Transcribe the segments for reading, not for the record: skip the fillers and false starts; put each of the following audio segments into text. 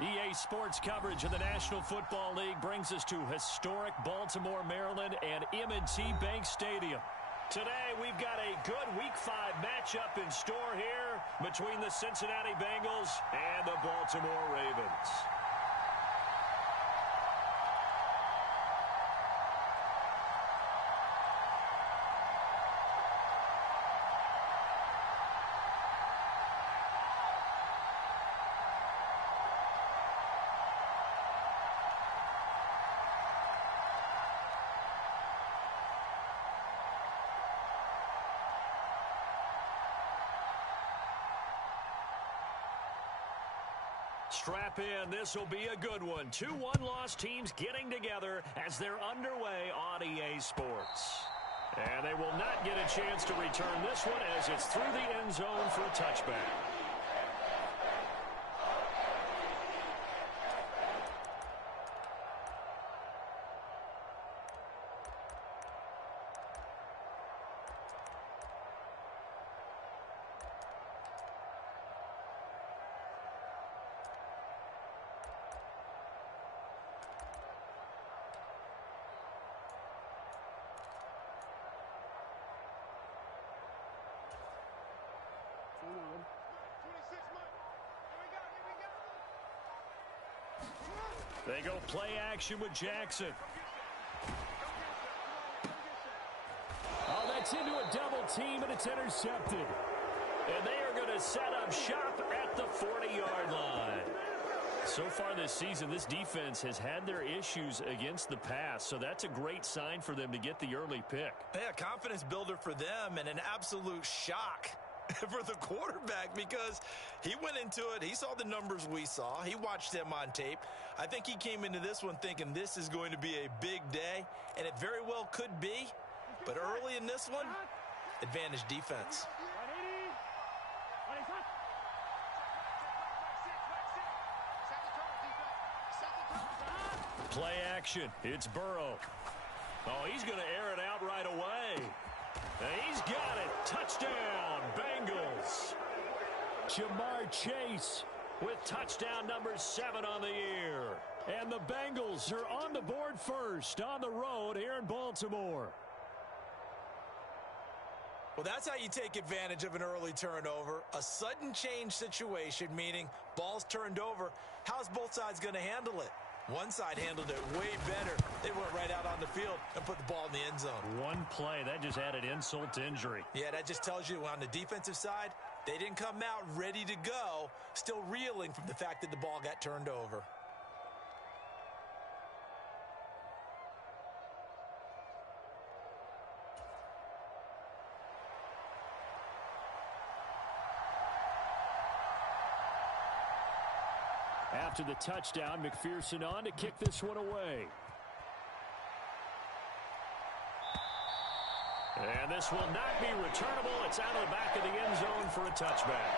EA Sports coverage of the National Football League brings us to historic Baltimore, Maryland, and M&T Bank Stadium. Today, we've got a good Week 5 matchup in store here between the Cincinnati Bengals and the Baltimore Ravens. Strap in. This will be a good one. 2 one-loss teams getting together as they're underway on EA Sports. And they will not get a chance to return this one as it's through the end zone for a touchback. They go play action with Jackson. Oh, that's into a double team, and it's intercepted. And they are going to set up shop at the 40-yard line. So far this season, this defense has had their issues against the pass, so that's a great sign for them to get the early pick. Yeah, confidence builder for them and an absolute shock for the quarterback because he went into it. He saw the numbers we saw. He watched them on tape. I think he came into this one thinking this is going to be a big day, and it very well could be. But early in this one, advantage defense. Play action. It's Burrow. Oh, he's going to air it out right away. He's got it. Touchdown, Bengals. Jamar Chase with touchdown number 7 on the year. And the Bengals are on the board first on the road here in Baltimore. Well, that's how you take advantage of an early turnover. A sudden change situation, meaning ball's turned over. How's both sides going to handle it? One side handled it way better. They went right out on the field and put the ball in the end zone. One play, that just added insult to injury. Yeah, that just tells you on the defensive side, they didn't come out ready to go, still reeling from the fact that the ball got turned over. After the touchdown, McPherson on to kick this one away. And this will not be returnable. It's out of the back of the end zone for a touchback.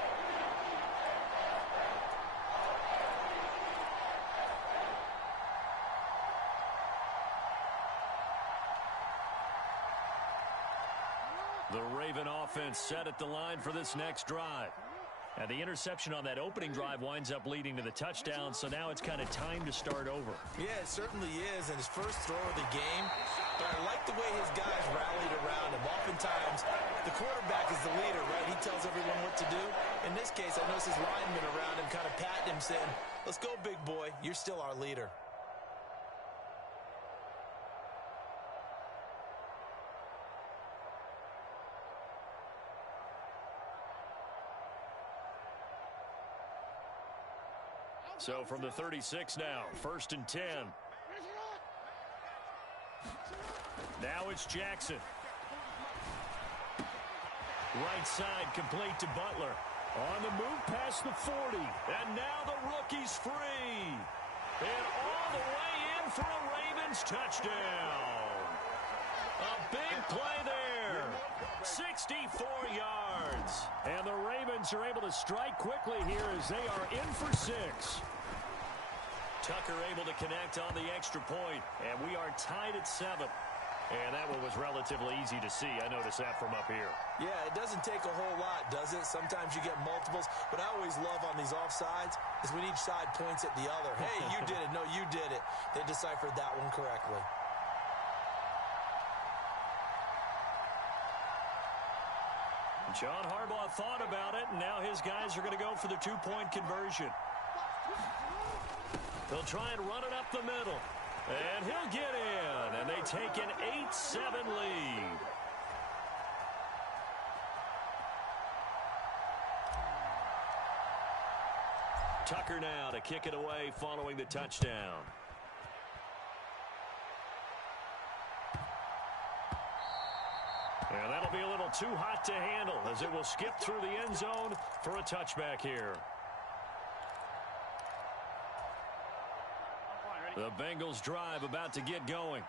The Raven offense set at the line for this next drive. And the interception on that opening drive winds up leading to the touchdown, so now it's kind of time to start over. Yeah, it certainly is, and his first throw of the game. But I like the way his guys rallied around him. Oftentimes, the quarterback is the leader, right? He tells everyone what to do. In this case, I noticed his linemen around him kind of patting him, saying, "Let's go, big boy. You're still our leader." So from the 36 now, 1st and 10. Now it's Jackson. Right side complete to Butler. On the move past the 40. And now the rookie's free. And all the way in for a Ravens touchdown. A big play there. 64 yards. And the Ravens are able to strike quickly here as they are in for 6. Tucker able to connect on the extra point, and we are tied at 7. And that one was relatively easy to see. I noticed that from up here. Yeah, it doesn't take a whole lot, does it? Sometimes you get multiples. What I always love on these offsides is when each side points at the other. Hey, you did it. No, you did it. They deciphered that one correctly. John Harbaugh thought about it, and now his guys are going to go for the two-point conversion. They'll try and run it up the middle. And he'll get in, and they take an 8-7 lead. Tucker now to kick it away following the touchdown. And that'll be a little too hot to handle as it will skip through the end zone for a touchback here. The Bengals drive about to get going.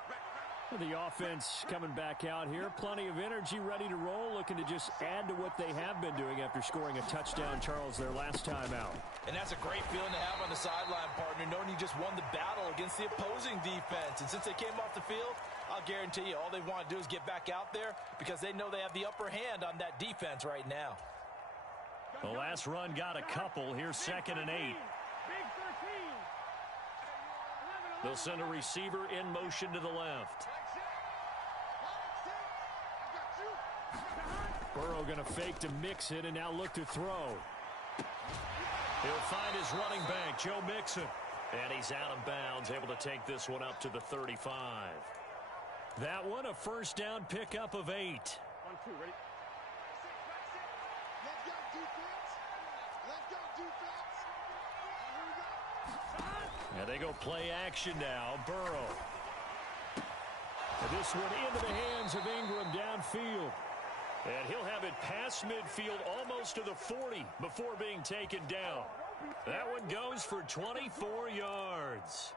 The offense coming back out here. Plenty of energy, ready to roll, looking to just add to what they have been doing after scoring a touchdown, Charles, their last time out. And that's a great feeling to have on the sideline, partner, knowing you just won the battle against the opposing defense. And since they came off the field, I'll guarantee you all they want to do is get back out there because they know they have the upper hand on that defense right now. The last run got a couple. Here's 2nd and 8. They'll send a receiver in motion to the left. Burrow going to fake to mix it and now look to throw. He'll find his running back, Joe Mixon. And he's out of bounds, able to take this one up to the 35. That one a first down pickup of 8. 1-2, ready? Let's go defense. Let's go defense. Here we go. And they go play action now. Burrow. And this one into the hands of Ingram downfield. And he'll have it past midfield almost to the 40 before being taken down. That one goes for 24 yards.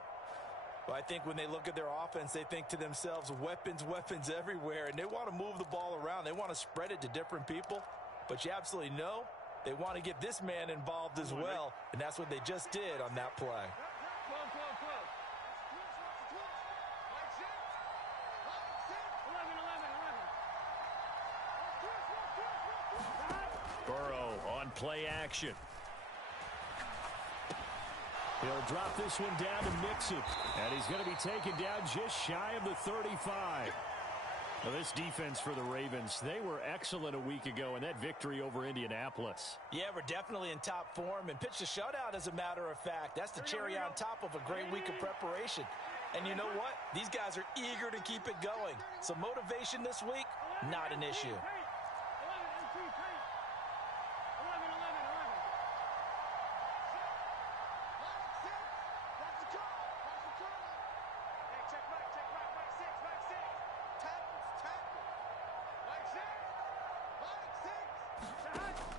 Well, I think when they look at their offense, they think to themselves, weapons, weapons everywhere, and they want to move the ball around. They want to spread it to different people, but you absolutely know they want to get this man involved as well, and that's what they just did on that play. Burrow on play action. He'll drop this one down to Mixon. And he's going to be taken down just shy of the 35. Now, this defense for the Ravens, they were excellent a week ago in that victory over Indianapolis. Yeah, we're definitely in top form and pitched a shutout, as a matter of fact. That's the cherry on top of a great week of preparation. And you know what? These guys are eager to keep it going. So motivation this week, not an issue.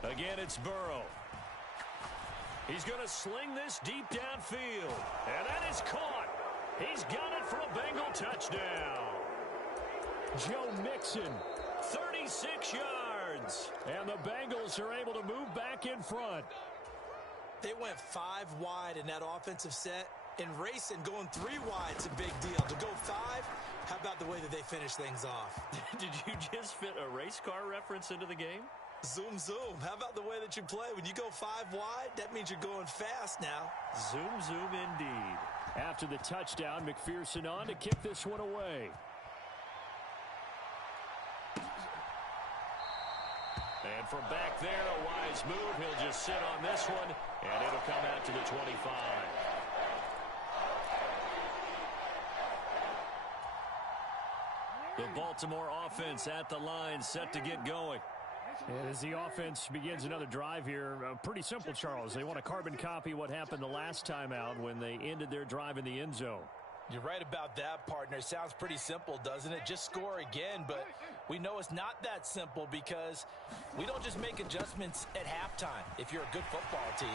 Again, it's Burrow. He's going to sling this deep downfield. And that is caught. He's got it for a Bengal touchdown. Joe Mixon, 36 yards. And the Bengals are able to move back in front. They went 5 wide in that offensive set. And racing, going 3 wide's a big deal. To go 5, how about the way that they finish things off? Did you just fit a race car reference into the game? Zoom, zoom. How about the way that you play? When you go 5 wide, that means you're going fast now. Zoom, zoom indeed. After the touchdown, McPherson on to kick this one away. And from back there, a wise move. He'll just sit on this one, and it'll come out to the 25. The Baltimore offense at the line, set to get going. And as the offense begins another drive here, pretty simple, Charles. They want to carbon copy what happened the last time out when they ended their drive in the end zone. You're right about that, partner. Sounds pretty simple, doesn't it? Just score again, but we know it's not that simple because we don't just make adjustments at halftime. If you're a good football team,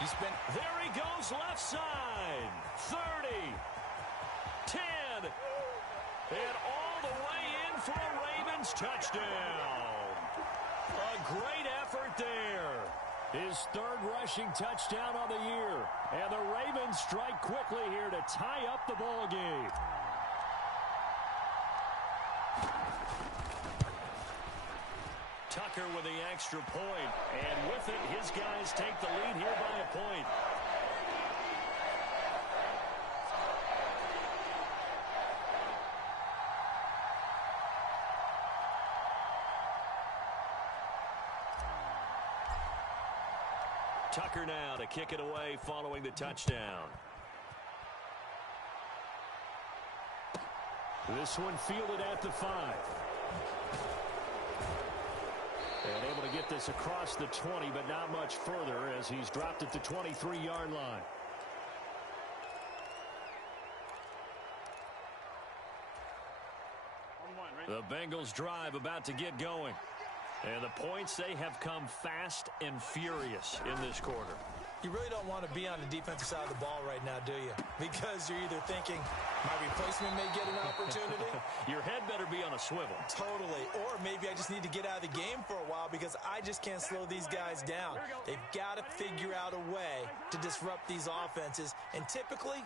you spend... There he goes, left side. 30, 10, and all the way in for a Ravens touchdown. A great effort there. His 3rd rushing touchdown on the year. And the Ravens strike quickly here to tie up the ball game. Tucker with the extra point. And with it, his guys take the lead here by a point. Tucker now to kick it away following the touchdown. This one fielded at the 5. And able to get this across the 20, but not much further as he's dropped at the 23-yard line. The Bengals drive about to get going. And the points, they have come fast and furious in this quarter. You really don't want to be on the defensive side of the ball right now, do you? Because you're either thinking, my replacement may get an opportunity. Your head better be on a swivel. Totally. Or maybe I just need to get out of the game for a while because I just can't slow these guys down. They've got to figure out a way to disrupt these offenses. And typically,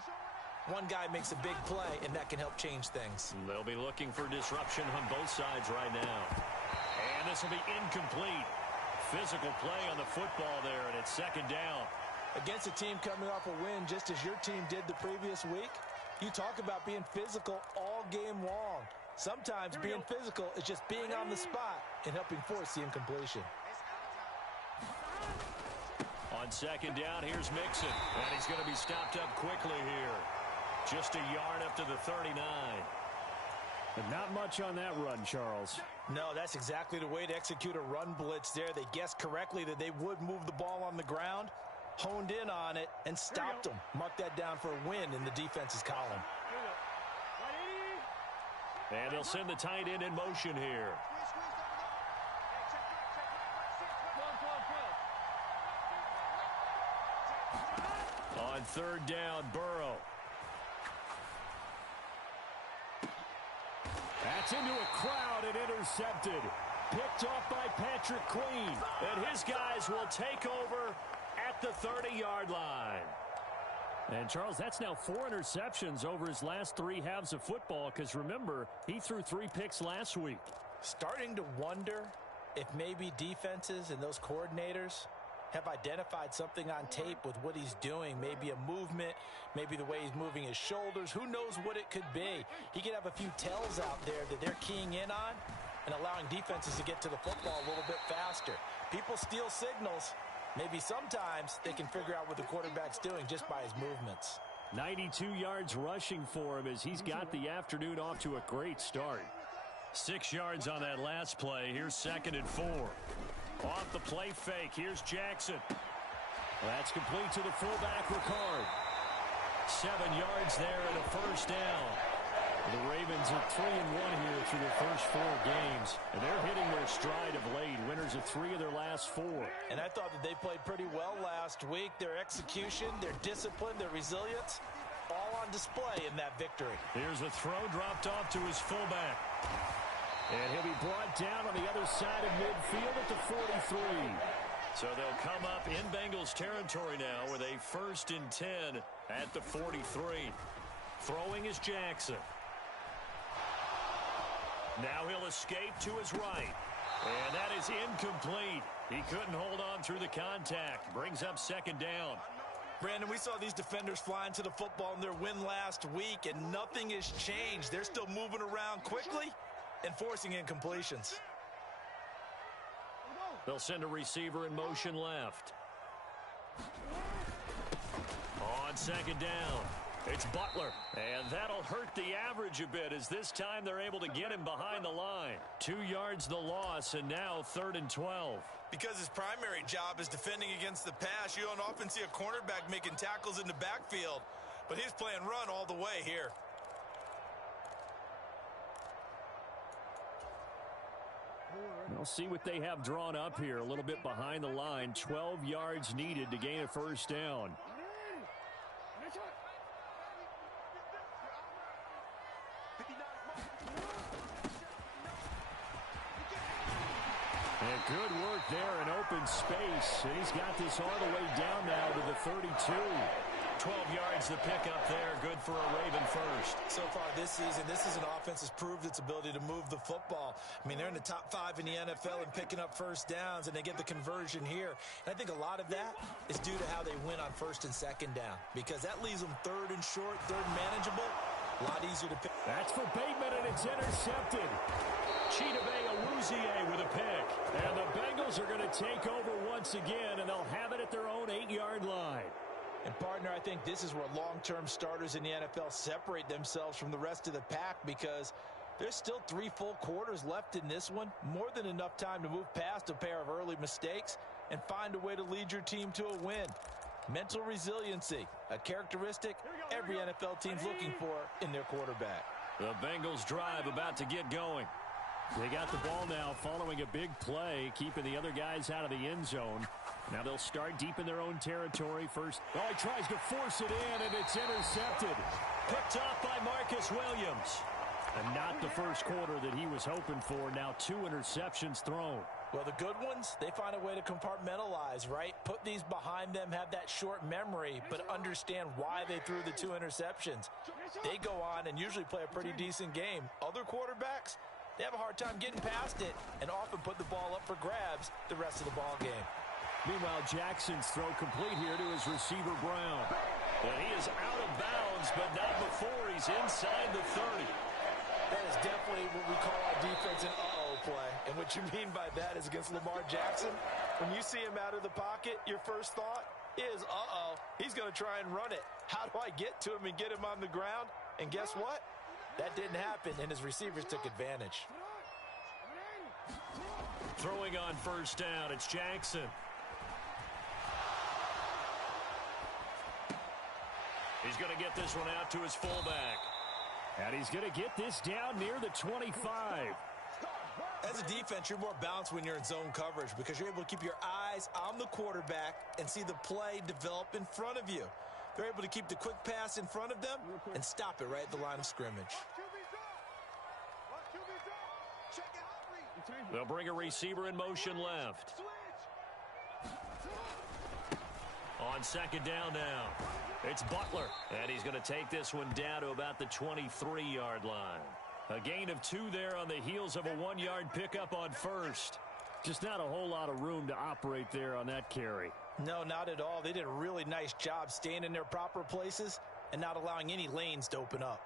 one guy makes a big play, and that can help change things. They'll be looking for disruption on both sides right now. And this will be incomplete. Physical play on the football there, and it's second down. Against a team coming off a win just as your team did the previous week, you talk about being physical all game long. Sometimes being physical is just being on the spot and helping force the incompletion. On second down, here's Mixon. And he's going to be stopped up quickly here. Just a yard up to the 39. But not much on that run, Charles. No, that's exactly the way to execute a run blitz there. They guessed correctly that they would move the ball on the ground, honed in on it, and stopped them. Mark that down for a win in the defense's column. And they'll send the tight end in motion here. On third down, Burrow. That's into a crowd and intercepted. Picked off by Patrick Queen. And his guys will take over at the 30-yard line. And, Charles, that's now 4 interceptions over his last 3 halves of football because, remember, he threw 3 picks last week. Starting to wonder if maybe defenses and those coordinators have identified something on tape with what he's doing. Maybe a movement, maybe the way he's moving his shoulders. Who knows what it could be? He could have a few tells out there that they're keying in on and allowing defenses to get to the football a little bit faster. People steal signals. Maybe sometimes they can figure out what the quarterback's doing just by his movements. 92 yards rushing for him as he's got the afternoon off to a great start. 6 yards on that last play. Here's second and 4. Off the play fake. Here's Jackson. That's complete to the fullback, Ricard. 7 yards there and a first down. The Ravens are 3-1 here through their first 4 games. And they're hitting their stride of late. Winners of 3 of their last 4. And I thought that they played pretty well last week. Their execution, their discipline, their resilience, all on display in that victory. Here's a throw dropped off to his fullback. And he'll be brought down on the other side of midfield at the 43. So they'll come up in Bengals territory now with a 1st and 10 at the 43. Throwing is Jackson. Now he'll escape to his right. And that is incomplete. He couldn't hold on through the contact. Brings up second down. Brandon, we saw these defenders flying to the football in their win last week, and nothing has changed. They're still moving around quickly and forcing incompletions. They'll send a receiver in motion left. On second down, it's Butler. And that'll hurt the average a bit as this time they're able to get him behind the line. 2 yards the loss, and now 3rd and 12. Because his primary job is defending against the pass, you don't often see a cornerback making tackles in the backfield. But he's playing run all the way here. We'll see what they have drawn up here. A little bit behind the line. 12 yards needed to gain a first down. And good work there in open space. And he's got this all the way down now to the 32. 12 yards the pickup there. Good for a Raven first. So far this season, this is an offense that's proved its ability to move the football. I mean, they're in the top 5 in the NFL and picking up first downs, and they get the conversion here. And I think a lot of that is due to how they win on first and second down, because that leaves them third and short, third manageable. A lot easier to pick. That's for Bateman, and it's intercepted. Chidobe Awuzie with a pick. And the Bengals are going to take over once again, and they'll have it at their own 8-yard line. And, partner, I think this is where long-term starters in the NFL separate themselves from the rest of the pack, because there's still 3 full quarters left in this one. More than enough time to move past a pair of early mistakes and find a way to lead your team to a win. Mental resiliency, a characteristic every NFL team's looking for in their quarterback. The Bengals drive about to get going. They got the ball now following a big play, keeping the other guys out of the end zone. Now they'll start deep in their own territory first. Oh, he tries to force it in, and it's intercepted. Picked off by Marcus Williams. And not the first quarter that he was hoping for. Now 2 interceptions thrown. Well, the good ones, they find a way to compartmentalize, right? Put these behind them, have that short memory, but understand why they threw the 2 interceptions. They go on and usually play a pretty decent game. Other quarterbacks, they have a hard time getting past it and often put the ball up for grabs the rest of the ball game. Meanwhile, Jackson's throw complete here to his receiver, Brown. And he is out of bounds, but not before he's inside the 30. That is definitely what we call our defense an uh-oh play. And what you mean by that is against Lamar Jackson, when you see him out of the pocket, your first thought is, uh-oh, he's going to try and run it. How do I get to him and get him on the ground? And guess what? That didn't happen, and his receivers took advantage. Throwing on first down, it's Jackson. He's going to get this one out to his fullback. And he's going to get this down near the 25. As a defense, you're more balanced when you're in zone coverage because you're able to keep your eyes on the quarterback and see the play develop in front of you. They're able to keep the quick pass in front of them and stop it right at the line of scrimmage. They'll bring a receiver in motion left. On second down now, it's Butler. And he's going to take this one down to about the 23-yard line. A gain of 2 there on the heels of a 1-yard pickup on first. Just not a whole lot of room to operate there on that carry. No, not at all. They did a really nice job staying in their proper places and not allowing any lanes to open up.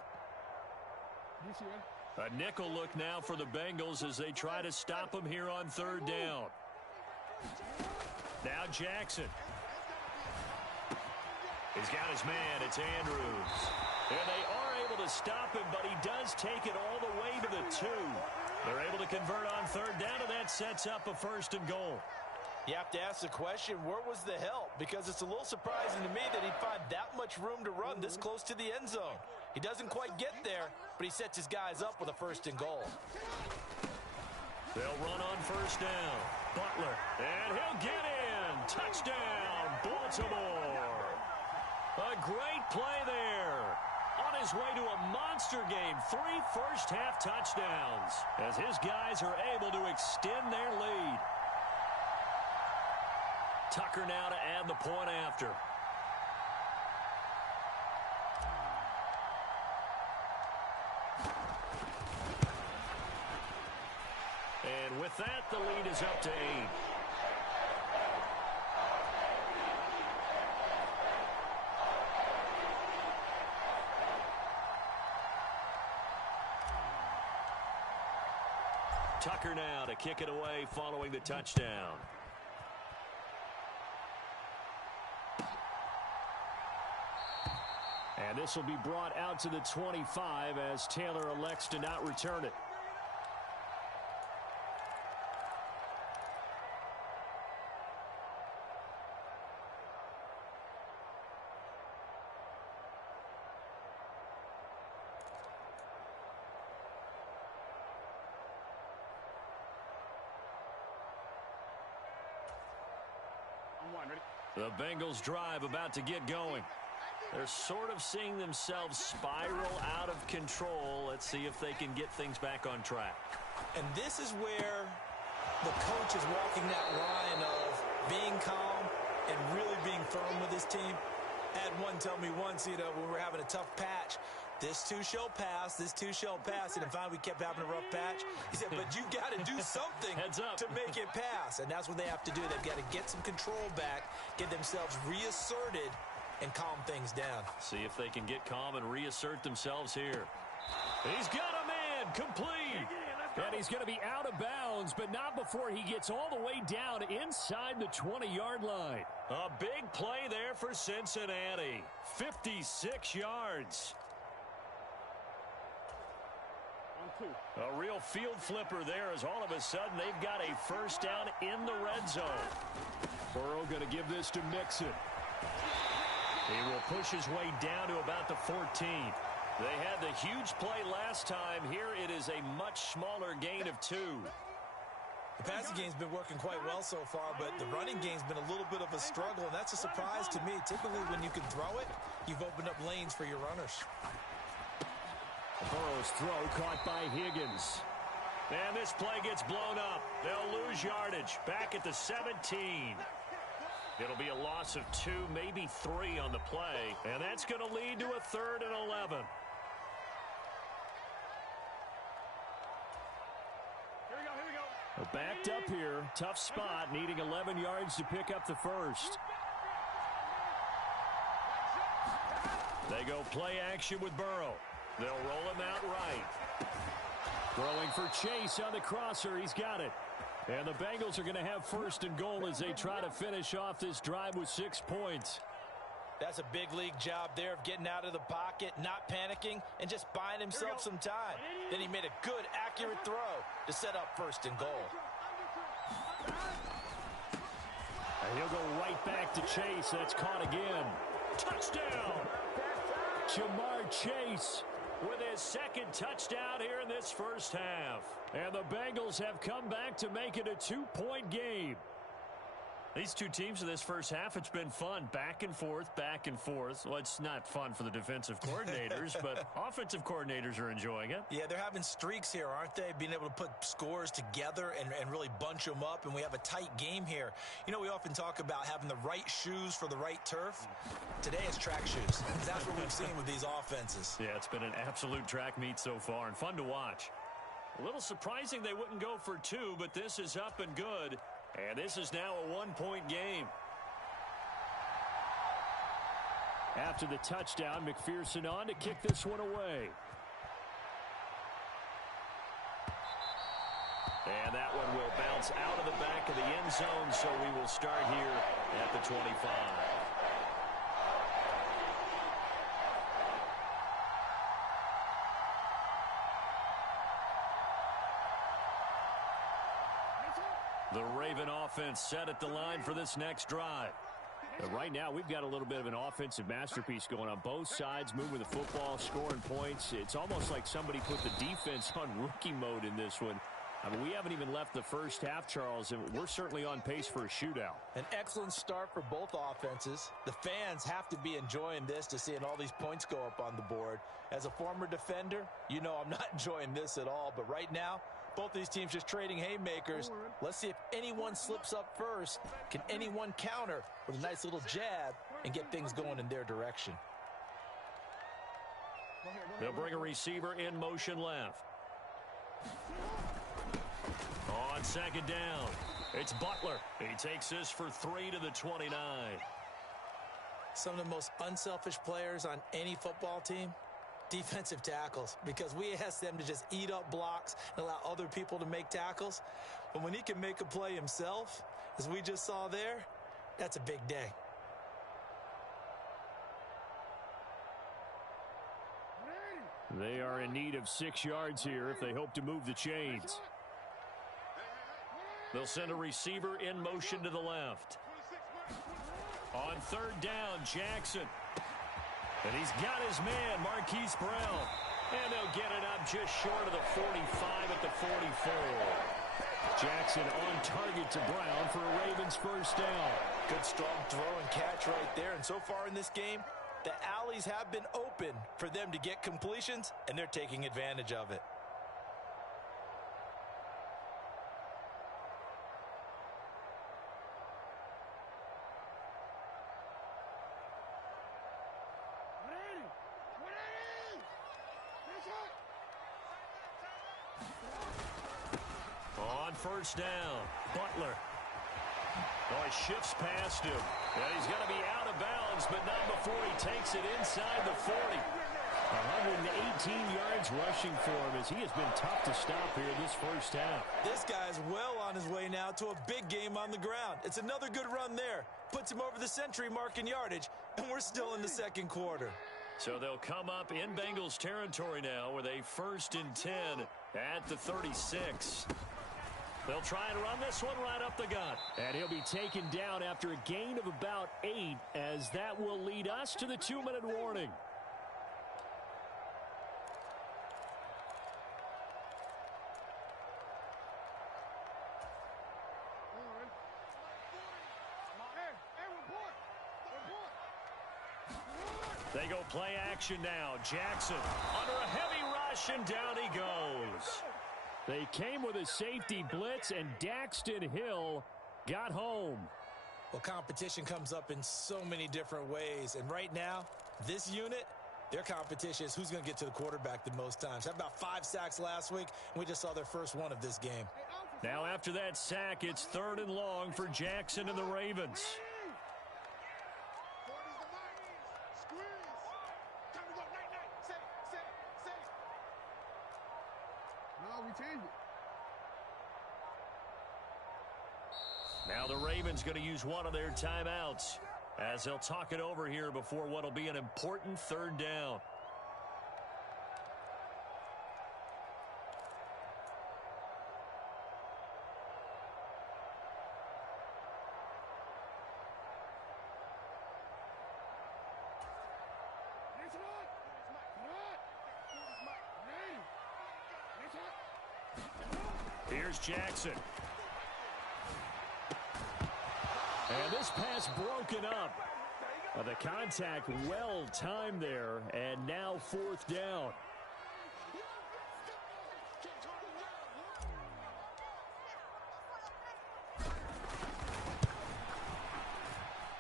A nickel look now for the Bengals as they try to stop him here on third down. Now Jackson. He's got his man. It's Andrews. And they are able to stop him, but he does take it all the way to the 2. They're able to convert on third down, and that sets up a 1st and goal. You have to ask the question, where was the help? Because it's a little surprising to me that he'd find that much room to run this close to the end zone. He doesn't quite get there, but he sets his guys up with a 1st and goal. They'll run on first down. Butler, and he'll get in. Touchdown, Baltimore. A great play there. On his way to a monster game, 3 first-half touchdowns as his guys are able to extend their lead. Tucker now to add the point after. And with that, the lead is up to 8. Tucker now to kick it away following the touchdown. And this will be brought out to the 25 as Taylor elects to not return it. The Bengals drive about to get going. They're sort of seeing themselves spiral out of control. Let's see if they can get things back on track. And this is where the coach is walking that line of being calm and really being firm with his team. I had one tell me once, when we were having a tough patch, this too shall pass, this too shall pass. And finally, we kept having a rough patch. He said, but you got to do something to make it pass. And that's what they have to do. They've got to get some control back, get themselves reasserted, and calm things down. See if they can get calm and reassert themselves here. He's got a man complete. And he's going to be out of bounds, but not before he gets all the way down inside the 20-yard line. A big play there for Cincinnati. 56 yards. A real field flipper there as all of a sudden they've got a first down in the red zone. Burrow going to give this to Mixon. He will push his way down to about the 14. They had the huge play last time. Here it is a much smaller gain of 2. The passing game's been working quite well so far, but the running game's been a little bit of a struggle, and that's a surprise to me. Typically, when you can throw it, you've opened up lanes for your runners. Burrow's throw caught by Higgins. And this play gets blown up. They'll lose yardage. Back at the 17. It'll be a loss of 2, maybe 3 on the play. And that's going to lead to a 3rd and 11. Backed up here. Tough spot. Needing 11 yards to pick up the first. They go play action with Burrow. They'll roll him out right. Throwing for Chase on the crosser. He's got it. And the Bengals are going to have 1st and goal as they try to finish off this drive with 6 points. That's a big league job there of getting out of the pocket, not panicking, and just buying himself some time. Then he made a good, accurate throw to set up 1st and goal. And he'll go right back to Chase. That's caught again. Touchdown! Jamar Chase with his 2nd touchdown here in this first half. And the Bengals have come back to make it a 2-point game. These two teams in this first half, it's been fun. Back and forth, back and forth. Well, it's not fun for the defensive coordinators, but offensive coordinators are enjoying it. Yeah, they're having streaks here, aren't they? Being able to put scores together and really bunch them up, and we have a tight game here. You know, we often talk about having the right shoes for the right turf. Today it's track shoes. That's what we've seen with these offenses. Yeah, it's been an absolute track meet so far, and fun to watch. A little surprising they wouldn't go for 2, but this is up and good. And this is now a 1-point game. After the touchdown, McPherson on to kick this one away. And that one will bounce out of the back of the end zone, so we will start here at the 25. The Raven offense set at the line for this next drive. But right now, we've got a little bit of an offensive masterpiece going on. Both sides moving the football, scoring points. It's almost like somebody put the defense on rookie mode in this one. I mean, we haven't even left the first half, Charles, and we're certainly on pace for a shootout. An excellent start for both offenses. The fans have to be enjoying this to seeing all these points go up on the board. As a former defender, you know I'm not enjoying this at all. But right now, both these teams just trading haymakers. Let's see if anyone slips up first. Can anyone counter with a nice little jab and get things going in their direction? They'll bring a receiver in motion left. On 2nd down, it's Butler. He takes this for 3 to the 29. Some of the most unselfish players on any football team, defensive tackles, because we ask them to just eat up blocks and allow other people to make tackles. But when he can make a play himself, as we just saw there, that's a big day. They are in need of 6 yards here if they hope to move the chains. They'll send a receiver in motion to the left. On 3rd down, Jackson. And he's got his man, Marquise Brown. And they'll get it up just short of the 45 at the 44. Jackson on target to Brown for a Ravens first down. Good strong throw and catch right there. And so far in this game, the alleys have been open for them to get completions, and they're taking advantage of it. On first down, Butler. Oh, he shifts past him. And he's going to be out of bounds, but not before he takes it inside the 40. 118 yards rushing for him as he has been tough to stop here this first half. This guy's well on his way now to a big game on the ground. It's another good run there. Puts him over the century mark in yardage, and we're still in the second quarter. So they'll come up in Bengals territory now with a 1st and 10 at the 36. They'll try and run this one right up the gut. And he'll be taken down after a gain of about 8, as that will lead us to the 2-minute warning. They go play action now. Jackson under a heavy rush, and down he goes. They came with a safety blitz, and Daxton Hill got home. Well, competition comes up in so many different ways. And right now, this unit, their competition is who's going to get to the quarterback the most times. Had about 5 sacks last week, and we just saw their first one of this game. Now after that sack, it's 3rd and long for Jackson and the Ravens. Now the Ravens going to use one of their timeouts as they'll talk it over here before what will be an important 3rd down. Here's Jackson. And this pass broken up. The contact well timed there, and now 4th down.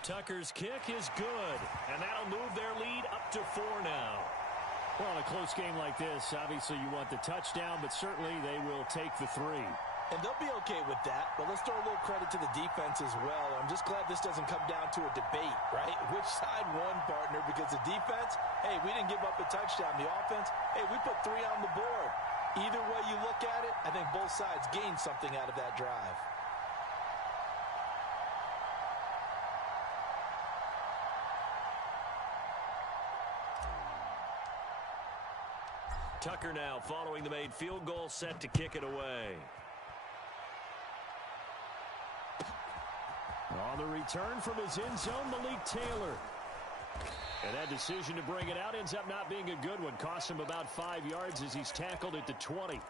Tucker's kick is good, and that'll move their lead up to 4 now. Well, in a close game like this, obviously you want the touchdown, but certainly they will take the 3. And they'll be okay with that, but let's throw a little credit to the defense as well. I'm just glad this doesn't come down to a debate, right? Which side won, partner? Because the defense, hey, we didn't give up a touchdown. The offense, hey, we put 3 on the board. Either way you look at it, I think both sides gained something out of that drive. Tucker now following the made field goal, set to kick it away. On the return from his end zone, Malik Taylor. And that decision to bring it out ends up not being a good one. Costs him about 5 yards as he's tackled at the 20.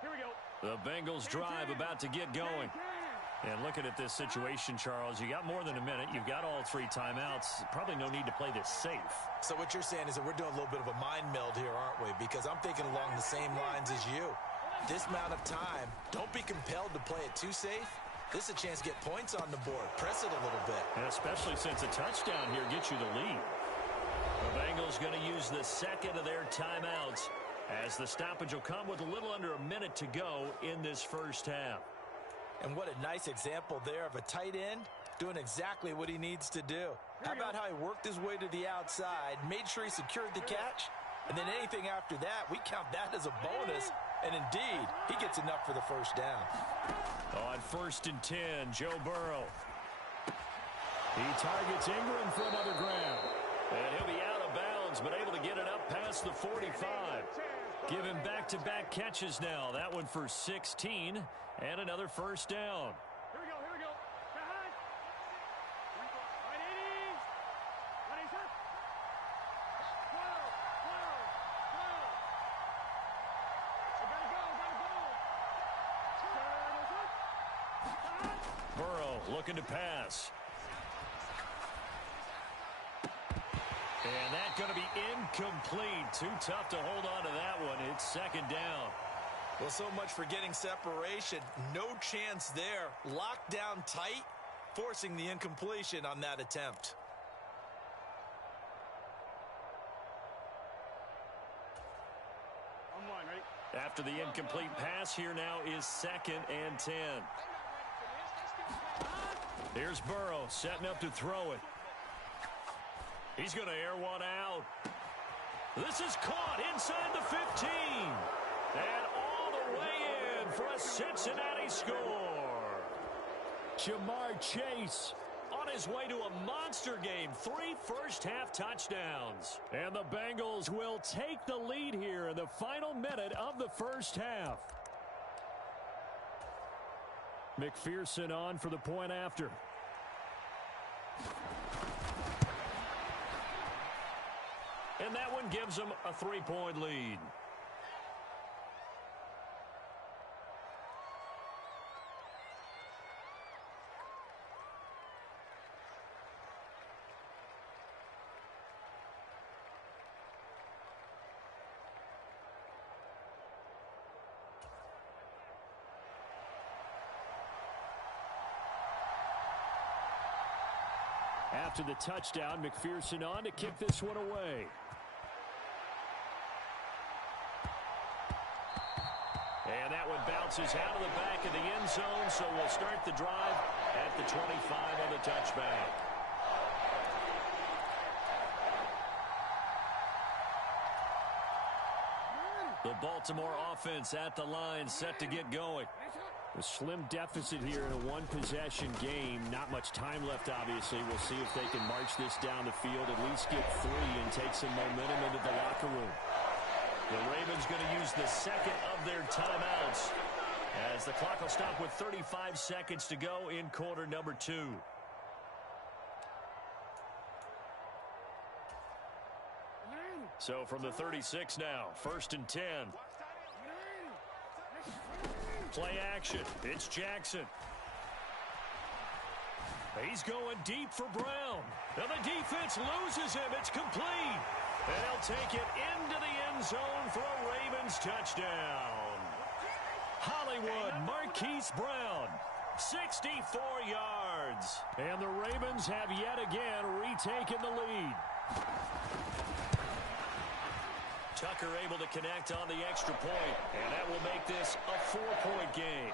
Here we go. The Bengals drive about to get going. And looking at this situation, Charles, you got more than a minute. You've got all 3 timeouts. Probably no need to play this safe. So what you're saying is that we're doing a little bit of a mind meld here, aren't we? Because I'm thinking along the same lines as you. This amount of time, don't be compelled to play it too safe. This is a chance to get points on the board. Press it a little bit. And especially since a touchdown here gets you the lead. The Bengals going to use the 2nd of their timeouts as the stoppage will come with a little under a minute to go in this first half. And what a nice example there of a tight end doing exactly what he needs to do. How about how he worked his way to the outside, made sure he secured the catch, and then anything after that, we count that as a bonus. And indeed, he gets enough for the first down. On 1st and 10, Joe Burrow. He targets Ingram for another grab. And he'll be out of bounds, but able to get it up past the 45. Give him back-to-back catches now. That one for 16 and another first down. Here we go, here we go. Behind. Right 80s. Right 80s. 12. Burrow looking to pass. And that's going to be incomplete. Too tough to hold on to that one. It's 2nd down. Well, so much for getting separation. No chance there. Locked down tight, forcing the incompletion on that attempt. On one, ready? After the incomplete pass, here now is 2nd and 10. Here's Burrow setting up to throw it. He's going to air one out. This is caught inside the 15. And all the way in for a Cincinnati score. Jamar Chase on his way to a monster game. 3 first-half touchdowns. And the Bengals will take the lead here in the final minute of the first half. McPherson on for the point after. And that one gives them a 3-point lead. After the touchdown, McPherson on to kick this one away. And that one bounces out of the back of the end zone, so we'll start the drive at the 25 on the touchback. The Baltimore offense at the line, set to get going. A slim deficit here in a one-possession game. Not much time left, obviously. We'll see if they can march this down the field, at least get 3 and take some momentum into the locker room. The Ravens going to use the second of their timeouts as the clock will stop with 35 seconds to go in quarter number 2. So from the 36 now, 1st and 10. Play action. It's Jackson. He's going deep for Brown. Now the defense loses him. It's complete. And he'll take it into the end zone for a Ravens touchdown. Hollywood Marquise Brown, 64 yards. And the Ravens have yet again retaken the lead. Tucker able to connect on the extra point, and that will make this a 4-point game.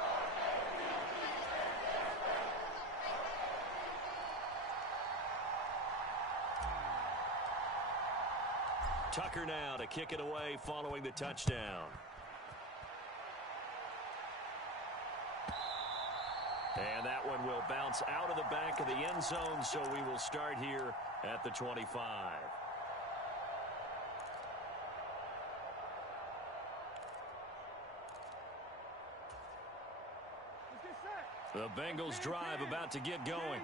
Tucker now to kick it away following the touchdown. And that one will bounce out of the back of the end zone, so we will start here at the 25. The Bengals drive about to get going.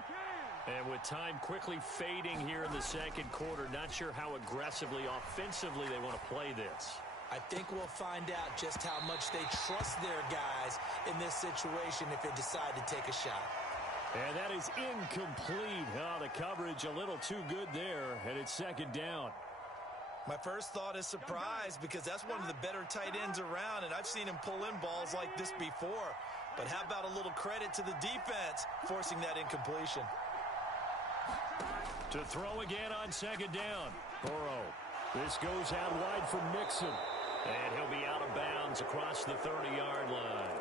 And with time quickly fading here in the second quarter, not sure how aggressively, offensively they want to play this. I think we'll find out just how much they trust their guys in this situation if they decide to take a shot. And that is incomplete. Oh, the coverage a little too good there, and it's 2nd down. My first thought is surprise because that's one of the better tight ends around, and I've seen him pull in balls like this before. But how about a little credit to the defense forcing that incompletion? To throw again on 2nd down. Burrow. This goes out wide for Mixon. And he'll be out of bounds across the 30-yard line.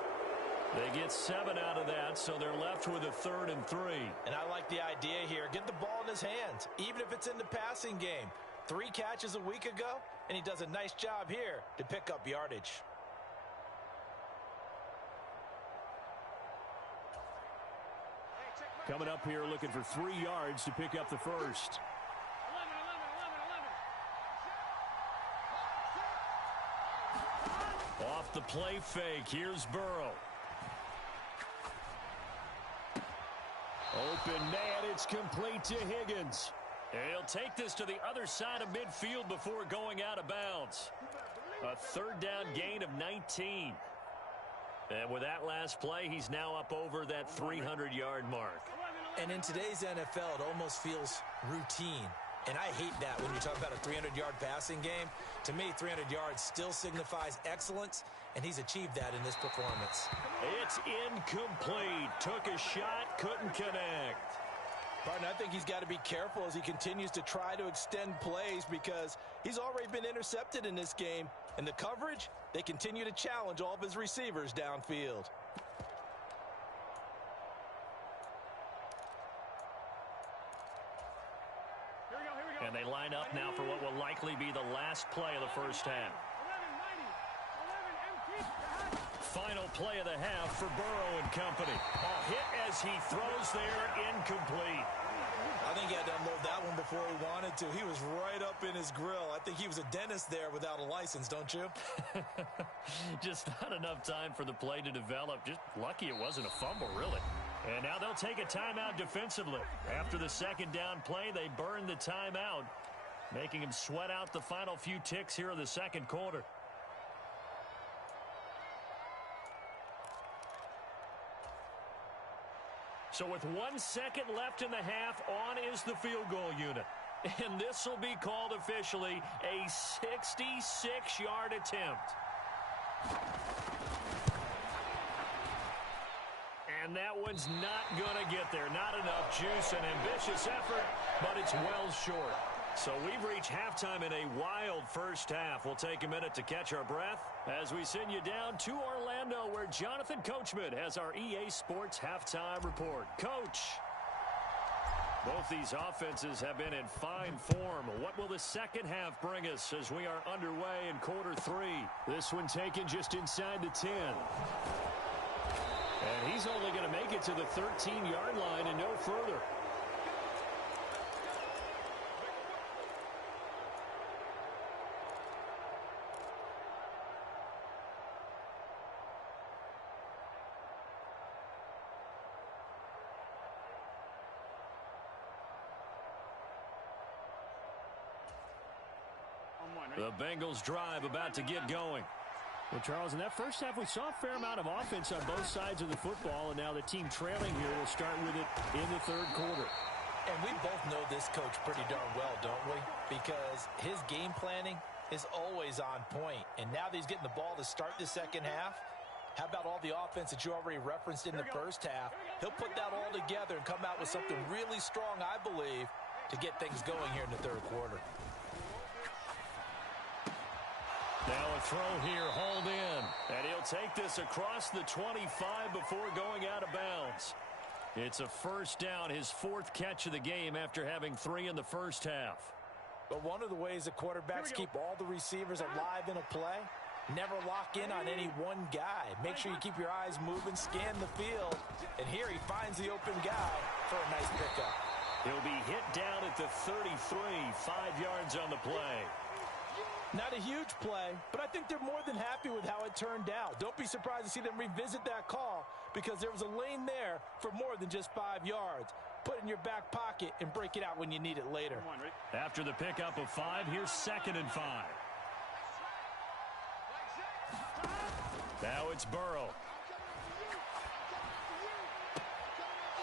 They get 7 out of that, so they're left with a 3rd and 3. And I like the idea here. Get the ball in his hands, even if it's in the passing game. 3 catches a week ago, and he does a nice job here to pick up yardage. Coming up here looking for 3 yards to pick up the first. 11. Off the play fake, here's Burrow. Open man, it's complete to Higgins. And he'll take this to the other side of midfield before going out of bounds. A 3rd down gain of 19. And with that last play, he's now up over that 300-yard mark. And in today's NFL, it almost feels routine. And I hate that when you talk about a 300-yard passing game. To me, 300 yards still signifies excellence, and he's achieved that in this performance. It's incomplete. Took a shot, couldn't connect. Partner, I think he's got to be careful as he continues to try to extend plays because he's already been intercepted in this game. And the coverage, they continue to challenge all of his receivers downfield. And they line up now for what will likely be the last play of the first half. Final play of the half for Burrow and company. A hit as he throws there, incomplete. I think he had to unload that one before he wanted to. He was right up in his grill. I think he was a dentist there without a license, don't you? Just not enough time for the play to develop. Just lucky it wasn't a fumble, really. And now they'll take a timeout defensively. After the second down play, they burn the timeout, making him sweat out the final few ticks here in the second quarter. So with 1 second left in the half, on is the field goal unit. And this will be called officially a 66-yard attempt. And that one's not going to get there. Not enough juice, an ambitious effort, but it's well short. So we've reached halftime in a wild first half. We'll take a minute to catch our breath as we send you down to Orlando, where Jonathan Coachman has our EA Sports halftime report. Coach, both these offenses have been in fine form. What will the second half bring us as we are underway in quarter three? This one taken just inside the 10. And he's only going to make it to the 13-yard line and no further. The Bengals drive about to get going. Well, Charles, in that first half, we saw a fair amount of offense on both sides of the football, and now the team trailing here will start with it in the third quarter. And we both know this coach pretty darn well, don't we? Because his game planning is always on point. And now that he's getting the ball to start the second half, how about all the offense that you already referenced in the first half? He'll put that all together and come out with something really strong, I believe, to get things going here in the third quarter. Now a throw here, hauled in. And he'll take this across the 25 before going out of bounds. It's a first down, his fourth catch of the game after having 3 in the first half. But one of the ways that quarterbacks keep all the receivers alive in a play, never lock in on any one guy. Make sure you keep your eyes moving, scan the field. And here he finds the open guy for a nice pickup. He'll be hit down at the 33, 5 yards on the play. Not a huge play, but I think they're more than happy with how it turned out. Don't be surprised to see them revisit that call because there was a lane there for more than just 5 yards. Put it in your back pocket and break it out when you need it later. After the pickup of 5, here's 2nd and 5. Now it's Burrow.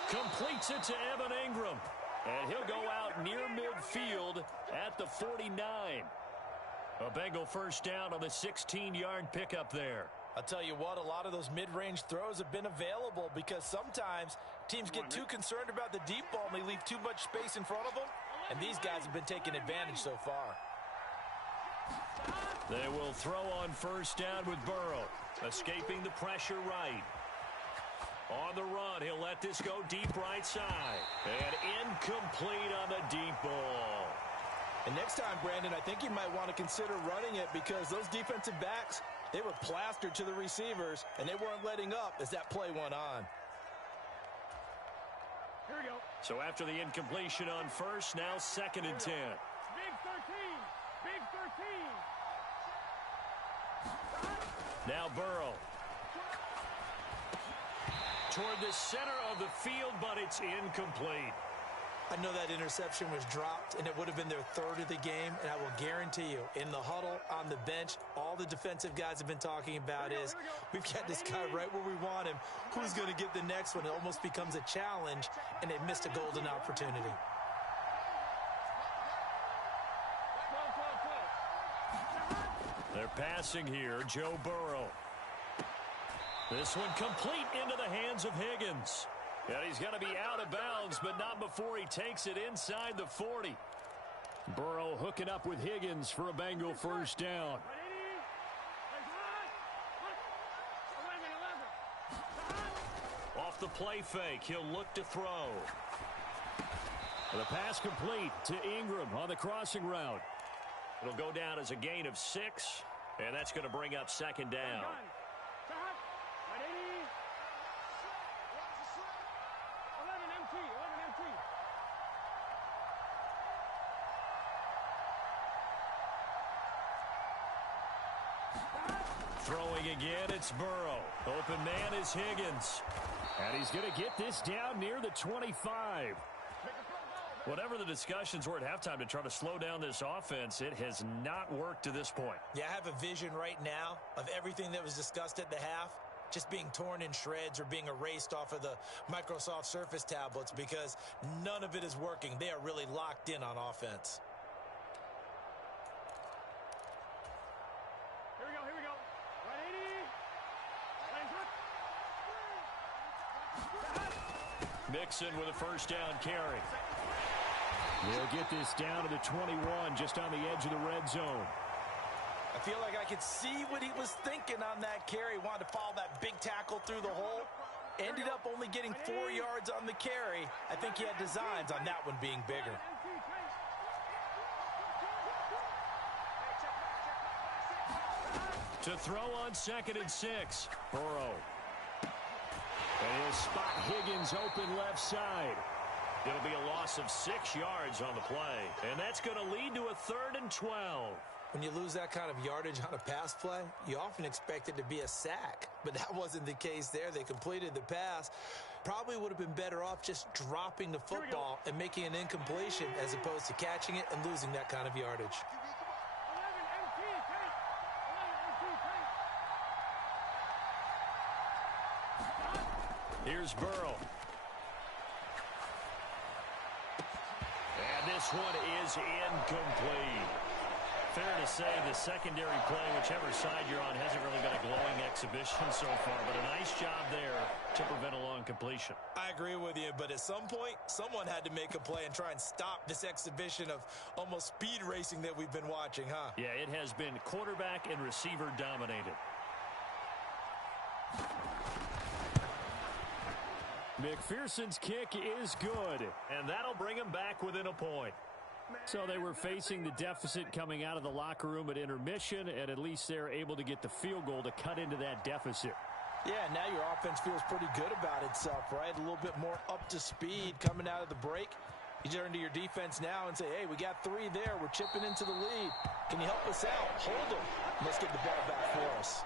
Completes it to Evan Ingram. And he'll go out near midfield at the 49. A Bengal first down on the 16-yard pickup there. I'll tell you what, a lot of those mid-range throws have been available because sometimes teams get too concerned about the deep ball and they leave too much space in front of them, and these guys have been taking advantage so far. They will throw on first down with Burrow, escaping the pressure right. On the run, he'll let this go deep right side. And incomplete on the deep ball. And next time, Brandon, I think you might want to consider running it because those defensive backs, they were plastered to the receivers, and they weren't letting up as that play went on. Here we go. So after the incompletion on first, now 2nd and 10. Big 13. Big 13. Now Burrow. Toward the center of the field, but it's incomplete. I know that interception was dropped, and it would have been their 3rd of the game, and I will guarantee you, in the huddle, on the bench, all the defensive guys have been talking about is, we've got this guy right where we want him. Who's going to get the next one? It almost becomes a challenge, and they missed a golden opportunity. They're passing here, Joe Burrow. This one complete into the hands of Higgins. And he's going to be out of bounds, but not before he takes it inside the 40. Burrow hooking up with Higgins for a Bengal first down. Off the play fake, he'll look to throw. The pass complete to Ingram on the crossing route. It'll go down as a gain of 6, and that's going to bring up second down. Throwing again, it's Burrow. Open man is Higgins. And he's going to get this down near the 25. Whatever the discussions were at halftime to try to slow down this offense, it has not worked to this point. Yeah, I have a vision right now of everything that was discussed at the half just being torn in shreds or being erased off of the Microsoft Surface tablets because none of it is working. They are really locked in on offense. Here we go. 180. Mixon with a first down carry. They'll get this down to the 21, just on the edge of the red zone. I feel like I could see what he was thinking on that carry. Wanted to follow that big tackle through the hole. Ended up only getting 4 yards on the carry. I think he had designs on that one being bigger. To throw on 2nd and 6, Burrow. And he'll spot Higgins open left side. It'll be a loss of 6 yards on the play. And that's going to lead to a 3rd and 12. When you lose that kind of yardage on a pass play, you often expect it to be a sack. But that wasn't the case there. They completed the pass. Probably would have been better off just dropping the football and making an incompletion as opposed to catching it and losing that kind of yardage. Here's Burrow. And this one is incomplete. Fair to say the secondary play, whichever side you're on, hasn't really been a glowing exhibition so far, but a nice job there to prevent a long completion. I agree with you, but at some point, someone had to make a play and try and stop this exhibition of almost speed racing that we've been watching, huh? Yeah, it has been quarterback and receiver dominated. McPherson's kick is good, and that'll bring him back within a point. So they were facing the deficit coming out of the locker room at intermission, and at least they're able to get the field goal to cut into that deficit. Yeah, now your offense feels pretty good about itself, right? A little bit more up to speed coming out of the break. You turn to your defense now and say, hey, we got 3 there. We're chipping into the lead. Can you help us out? Hold them. Let's get the ball back for us.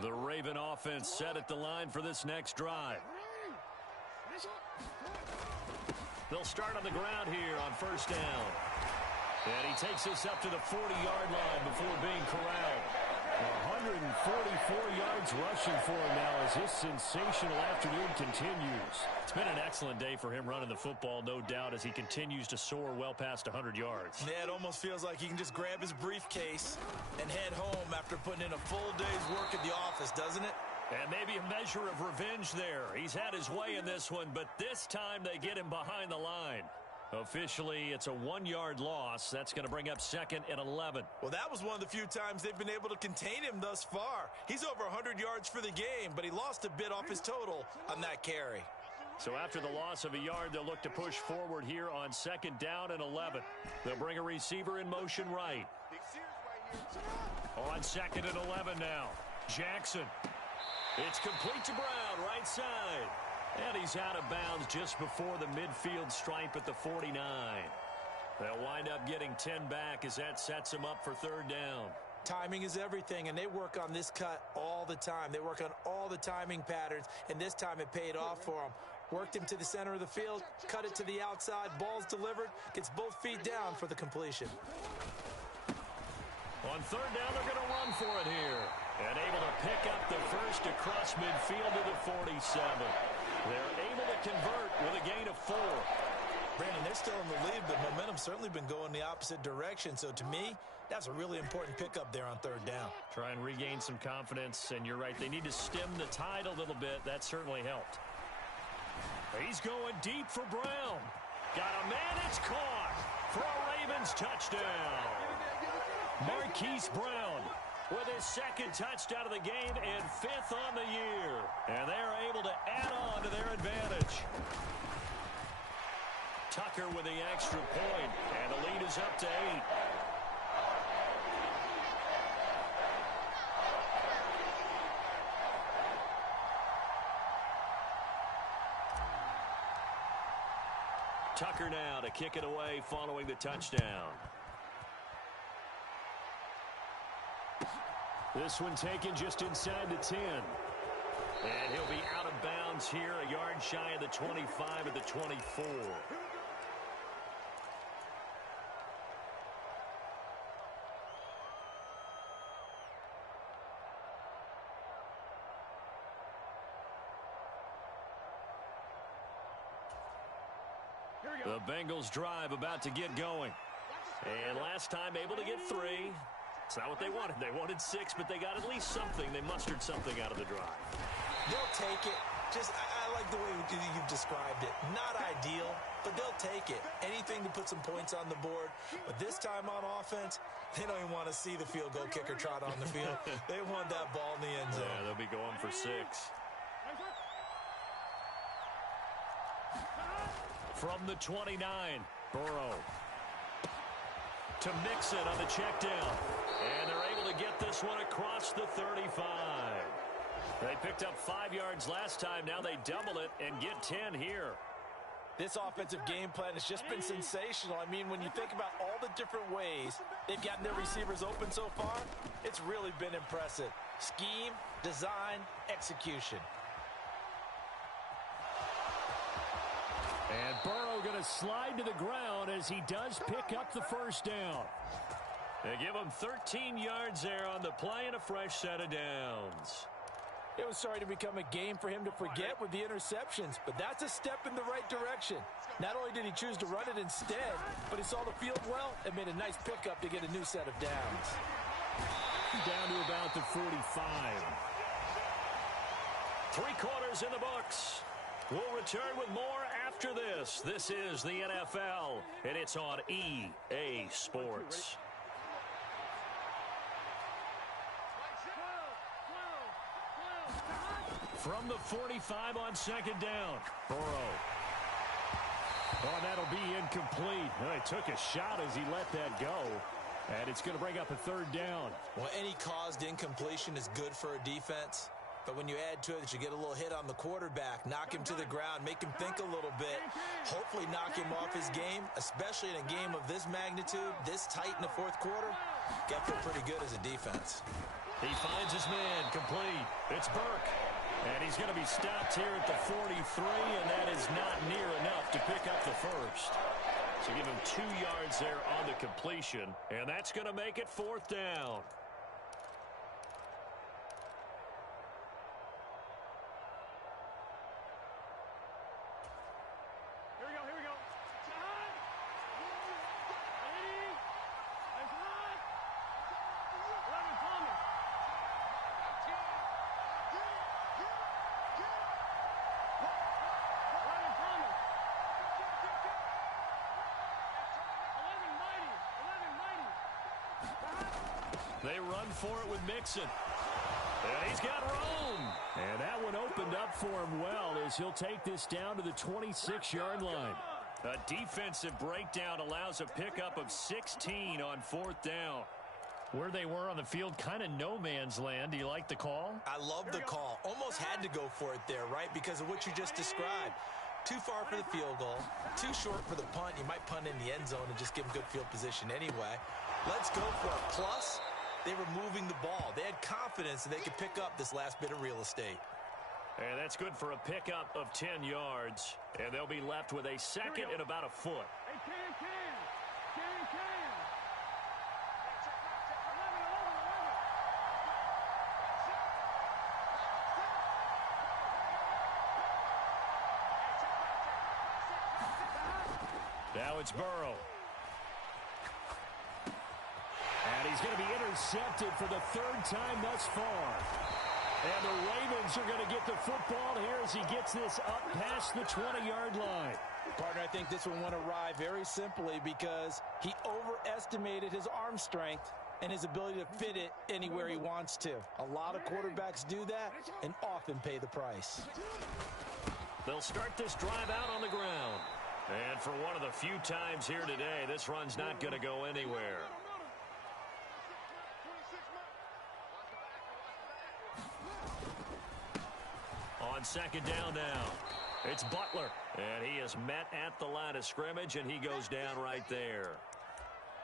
The Raven offense set at the line for this next drive. They'll start on the ground here on first down. And he takes us up to the 40-yard line before being corralled. 144 yards rushing for him now as this sensational afternoon continues. It's been an excellent day for him running the football, no doubt, as he continues to soar well past 100 yards. Yeah, it almost feels like he can just grab his briefcase and head home after putting in a full day's work at the office, doesn't it? And maybe a measure of revenge there. He's had his way in this one, but this time they get him behind the line. Officially, it's a 1-yard loss. That's going to bring up 2nd and 11. Well, that was one of the few times they've been able to contain him thus far. He's over 100 yards for the game, but he lost a bit off his total on that carry. So after the loss of a yard, they'll look to push forward here on 2nd down and 11. They'll bring a receiver in motion right. On 2nd and 11 now. Jackson. It's complete to Brown, right side. And he's out of bounds just before the midfield stripe at the 49. They'll wind up getting 10 back as that sets him up for 3rd down. Timing is everything, and they work on this cut all the time. They work on all the timing patterns, and this time it paid off for him. Worked him to the center of the field, cut it to the outside, ball's delivered, gets both feet down for the completion. On 3rd down, they're going to run for it here. And able to pick up the first across midfield to the 47. They're able to convert with a gain of 4. Brandon, they're still in the lead, but momentum's certainly been going the opposite direction. So to me, that's a really important pickup there on third down. Try and regain some confidence, and you're right. They need to stem the tide a little bit. That certainly helped. He's going deep for Brown. Got a man. It's caught for a Ravens touchdown. Marquise Brown with his second touchdown of the game and 5th on the year. And they're able to add on to their advantage. Tucker with the extra point, and the lead is up to 8. Tucker now to kick it away following the touchdown. This one taken just inside the 10. And he'll be out of bounds here, a yard shy of the 25 at the 24. The Bengals drive about to get going. And last time able to get 3. It's not what they wanted. They wanted 6, but they got at least something. They mustered something out of the drive. They'll take it. I like the way you've described it. Not ideal, but they'll take it. Anything to put some points on the board. But this time on offense, they don't even want to see the field goal kicker trot on the field. They want that ball in the end zone. Yeah, they'll be going for 6. From the 29, Burrow to Mixon on the check down. And they're able to get this one across the 35. They picked up 5 yards last time. Now they double it and get 10 here. This offensive game plan has just been sensational. I mean, when you think about all the different ways they've gotten their receivers open so far, it's really been impressive. Scheme, design, execution. And Burrow going to slide to the ground as he does pick up the first down. They give him 13 yards there on the play and a fresh set of downs. It was starting to become a game for him to forget with the interceptions, but that's a step in the right direction. Not only did he choose to run it instead, but he saw the field well and made a nice pickup to get a new set of downs. Down to about the 45. 3 quarters in the books. We'll return with more after this. This is the NFL, and it's on EA Sports. From the 45 on second down, Burrow. Oh, that'll be incomplete. Well, he took a shot as he let that go, and it's going to bring up a 3rd down. Well, any caused incompletion is good for a defense. But when you add to it that you get a little hit on the quarterback, knock him to the ground, make him think a little bit, hopefully knock him off his game, especially in a game of this magnitude, this tight in the 4th quarter, got to feel pretty good as a defense. He finds his man complete. It's Burke. And he's going to be stopped here at the 43, and that is not near enough to pick up the first. So give him 2 yards there on the completion, and that's going to make it 4th down. Here we go. They run for it with Mixon. And he's got room. And that one opened up for him well as he'll take this down to the 26-yard line. A defensive breakdown allows a pickup of 16 on 4th down. Where they were on the field, kind of no man's land. Do you like the call? I love the call. Almost had to go for it there, right? Because of what you just described. Too far for the field goal. Too short for the punt. You might punt in the end zone and just give them good field position anyway. Let's go for it. Plus, they were moving the ball. They had confidence that they could pick up this last bit of real estate. And that's good for a pickup of 10 yards. And they'll be left with a second and about a foot. Hey, Can. Now it's Burrow. And he's going to be intercepted for the third time thus far. And the Ravens are going to get the football here as he gets this up past the 20-yard line. Partner, I think this one went awry very simply because he overestimated his arm strength and his ability to fit it anywhere he wants to. A lot of quarterbacks do that and often pay the price. They'll start this drive out on the ground. And for one of the few times here today, this run's not going to go anywhere. On second down now, it's Butler. And he is met at the line of scrimmage, and he goes down right there.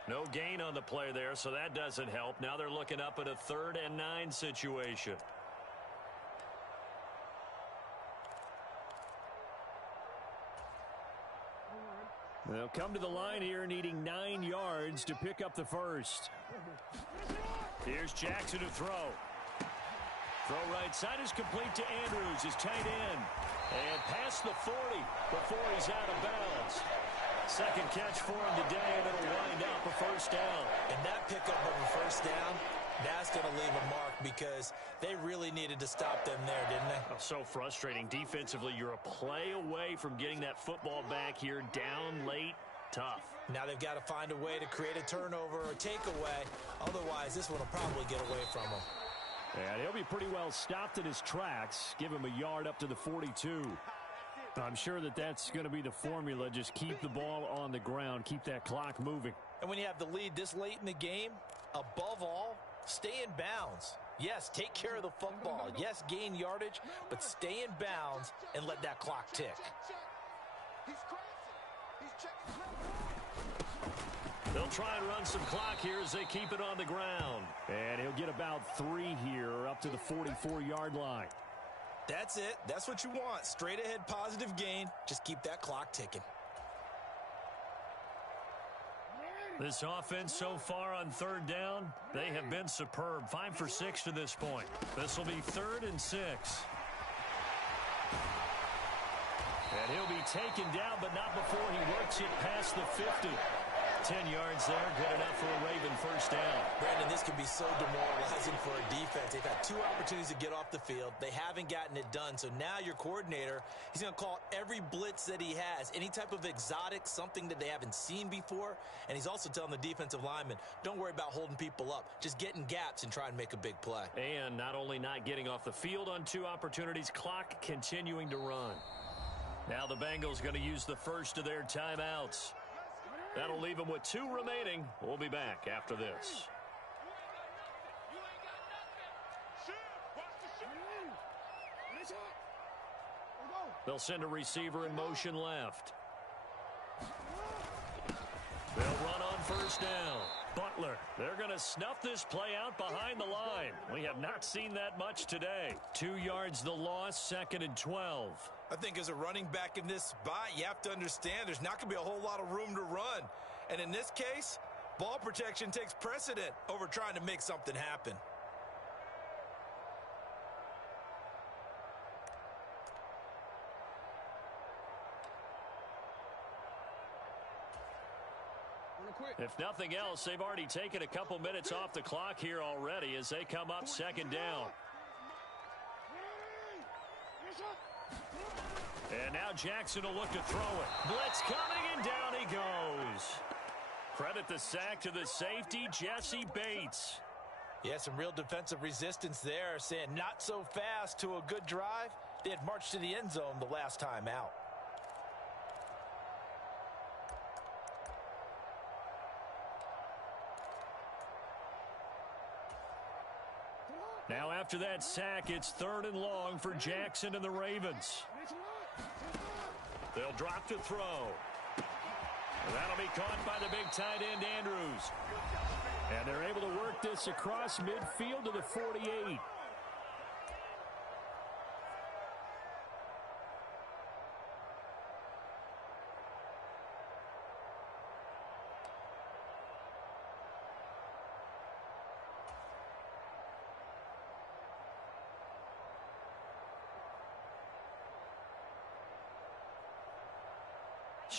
No gain on the play there, so that doesn't help. Now they're looking up at a 3rd and 9 situation. They'll come to the line here needing 9 yards to pick up the first. Here's Jackson to throw. Throw right side is complete to Andrews, his tight end. And past the 40 before he's out of bounds. Second catch for him today, and it'll wind up a first down. And that pickup of a first down, that's going to leave a mark because they really needed to stop them there, didn't they? Oh, so frustrating. Defensively, you're a play away from getting that football back here down late. Tough. Now they've got to find a way to create a turnover or takeaway. Otherwise, this one will probably get away from them. And he'll be pretty well stopped in his tracks. Give him a yard up to the 42. I'm sure that that's going to be the formula. Just keep the ball on the ground. Keep that clock moving. And when you have the lead this late in the game, above all, stay in bounds. Yes, take care of the football. Yes, gain yardage, but stay in bounds and let that clock tick. He's crossing. He's checking. They'll try and run some clock here as they keep it on the ground. And he'll get about 3 here up to the 44-yard line. That's it. That's what you want. Straight ahead positive gain. Just keep that clock ticking. This offense so far on 3rd down, they have been superb. 5 for 6 to this point. This will be 3rd and 6. And he'll be taken down, but not before he works it past the 50. 10 yards there, good enough for a Raven first down. Brandon, this can be so demoralizing for a defense. They've had 2 opportunities to get off the field. They haven't gotten it done. So now your coordinator, he's going to call every blitz that he has, any type of exotic, something that they haven't seen before. And he's also telling the defensive lineman, don't worry about holding people up. Just get in gaps and try and make a big play. And not only not getting off the field on 2 opportunities, clock continuing to run. Now the Bengals going to use the first of their timeouts. That'll leave them with 2 remaining. We'll be back after this. They'll send a receiver in motion left. They'll run on first down. Butler, they're going to snuff this play out behind the line. We have not seen that much today. 2 yards the loss, 2nd and 12. I think as a running back in this spot, you have to understand there's not going to be a whole lot of room to run. And in this case, ball protection takes precedent over trying to make something happen. If nothing else, they've already taken a couple minutes off the clock here already as they come up 2nd down. And now Jackson will look to throw it. Blitz coming, and down he goes. Credit the sack to the safety, Jesse Bates. Yeah, some real defensive resistance there, saying not so fast to a good drive. They had marched to the end zone the last time out. Now after that sack, it's 3rd and long for Jackson and the Ravens. They'll drop to throw. And that'll be caught by the big tight end, Andrews. And they're able to work this across midfield to the 48.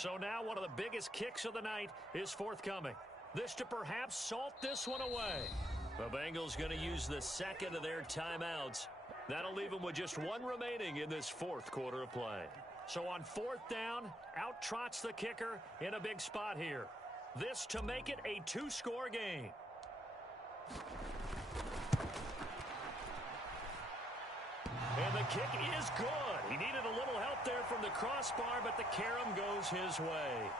So now one of the biggest kicks of the night is forthcoming. This to perhaps salt this one away. The Bengals going to use the second of their timeouts. That'll leave them with just one remaining in this fourth quarter of play. So on fourth down, out trots the kicker in a big spot here. This to make it a two-score game. And the kick is good. He needed a little help there from the crossbar, but the carom goes his way.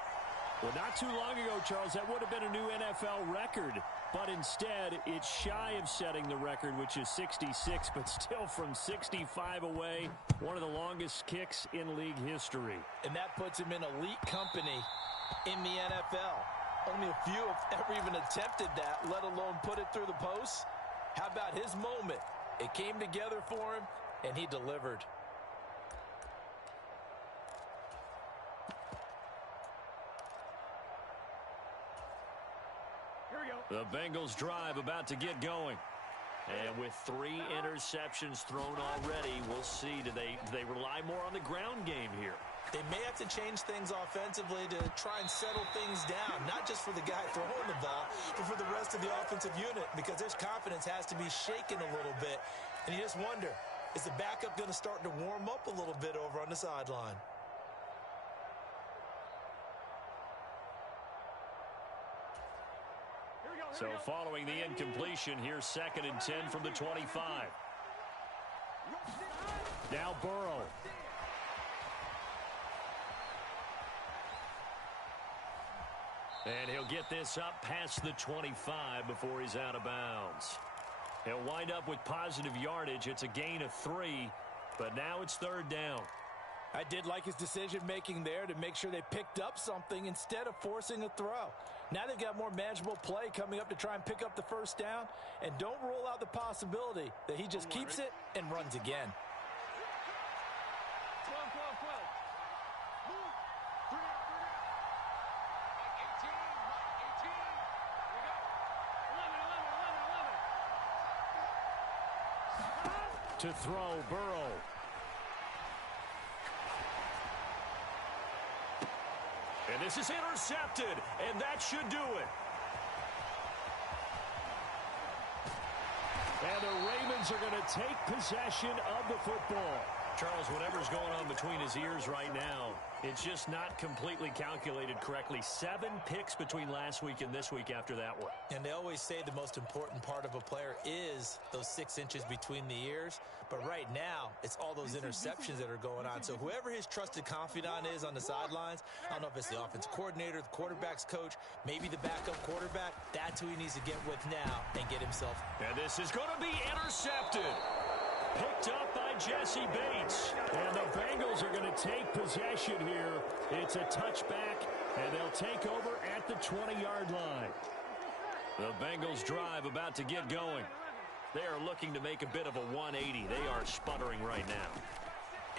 Well, not too long ago, Charles, that would have been a new NFL record. But instead, it's shy of setting the record, which is 66, but still from 65 away, one of the longest kicks in league history. And that puts him in elite company in the NFL. Only a few have ever even attempted that, let alone put it through the post. How about his moment? It came together for him, and he delivered. The Bengals drive about to get going. And with 3 interceptions thrown already, we'll see. Do they rely more on the ground game here? They may have to change things offensively to try and settle things down, not just for the guy throwing the ball, but for the rest of the offensive unit, because their confidence has to be shaken a little bit. And you just wonder, is the backup going to start to warm up a little bit over on the sideline? So following the incompletion, here's 2nd and 10 from the 25. Now Burrow. And he'll get this up past the 25 before he's out of bounds. He'll wind up with positive yardage. It's a gain of 3, but now it's 3rd down. I did like his decision-making there to make sure they picked up something instead of forcing a throw. Now they've got more manageable play coming up to try and pick up the first down. And don't rule out the possibility that he just keeps it and runs again. 12. Move. 3 out. Mike 18. Here we go. 11. To throw, Burrow. And this is intercepted, and that should do it. And the Ravens are going to take possession of the football. Charles, whatever's going on between his ears right now, it's just not completely calculated correctly. 7 picks between last week and this week after that one. And they always say the most important part of a player is those 6 inches between the ears. But right now, it's all those interceptions that are going on. So whoever his trusted confidant is on the sidelines, I don't know if it's the offensive coordinator, the quarterback's coach, maybe the backup quarterback, that's who he needs to get with now and get himself. And this is going to be intercepted. Picked up by Jesse Bates. And the Bengals are going to take possession here. It's a touchback, and they'll take over at the 20-yard line. The Bengals drive about to get going. They are looking to make a bit of a 180. They are sputtering right now.